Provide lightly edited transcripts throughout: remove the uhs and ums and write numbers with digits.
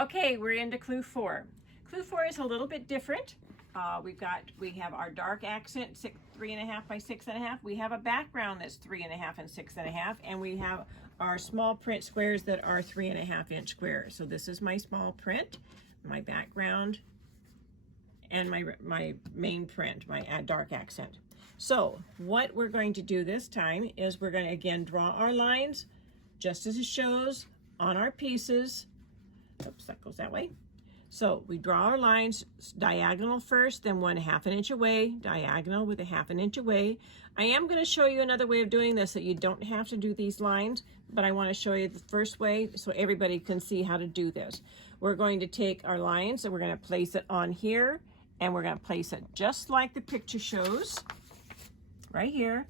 Okay, we're into clue 4. Clue 4 is a little bit different. We have our dark accent 3.5 by 6.5. We have a background that's 3.5 and 6.5, and we have our small print squares that are 3.5 inch squares. So this is my small print, my background, and my main print, my dark accent. So what we're going to do this time is we're going to again draw our lines just as it shows on our pieces. Oops, that goes that way. So we draw our lines diagonal first, then 1/2 an inch away, diagonal with 1/2 an inch away. I am going to show you another way of doing this so you don't have to do these lines, but I want to show you the first way so everybody can see how to do this. We're going to take our lines and we're going to place it on here, and we're going to place it just like the picture shows, right here.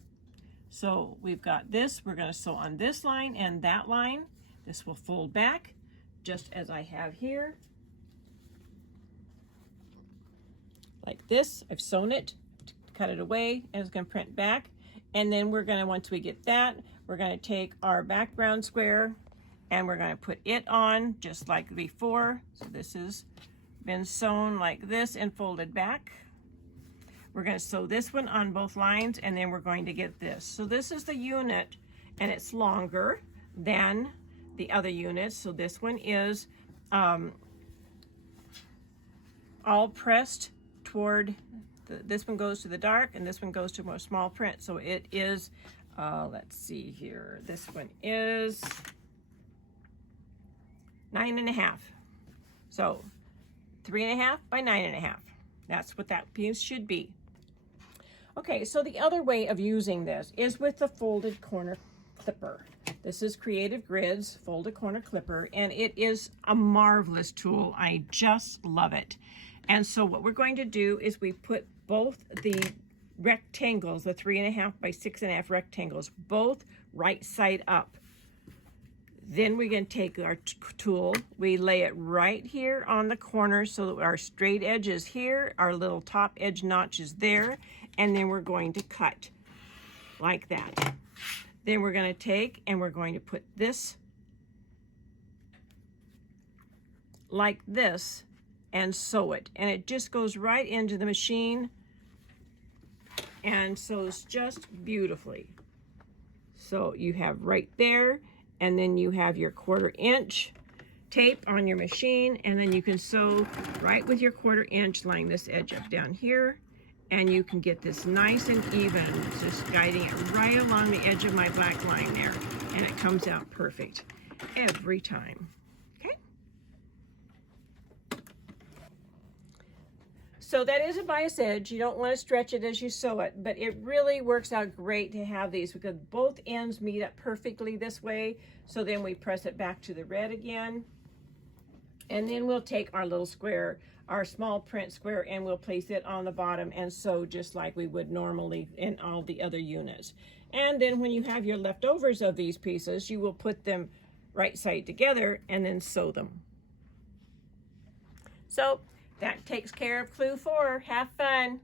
So we've got this, we're going to sew on this line and that line. This will fold back just as I have here, like this. I've sewn it, cut it away, and it's going to print back. And then we're going to, once we get that, we're going to take our background square and we're going to put it on just like before. So this has been sewn like this and folded back. We're going to sew this one on both lines, and then we're going to get this. So this is the unit, and it's longer than the other units. So this one is all pressed toward this one goes to the dark, and this one goes to more small print. So it is let's see here, this one is 9.5. So 3.5 by 9.5. That's what that piece should be. Okay, so the other way of using this is with the folded corner clipper. This is Creative Grids folded corner clipper, and it is a marvelous tool. I just love it. And so what we're going to do is we put both the rectangles, the 3.5 by 6.5 rectangles, both right side up. Then we're going to take our tool, we lay it right here on the corner so that our straight edge is here, our little top edge notch is there, and then we're going to cut like that. Then we're going to take and we're going to put this like this and sew it. And it just goes right into the machine and sews just beautifully. So you have right there, and then you have your 1/4 inch tape on your machine, and then you can sew right with your 1/4 inch, line this edge up down here, and you can get this nice and even, just guiding it right along the edge of my black line there, and it comes out perfect every time. Okay? So that is a bias edge. You don't want to stretch it as you sew it, but it really works out great to have these because both ends meet up perfectly this way. So then we press it back to the red again, and then we'll take our little square, our small print square, and we'll place it on the bottom and sew just like we would normally in all the other units. And then when you have your leftovers of these pieces, you will put them right side together and then sew them. So that takes care of clue 4. Have fun.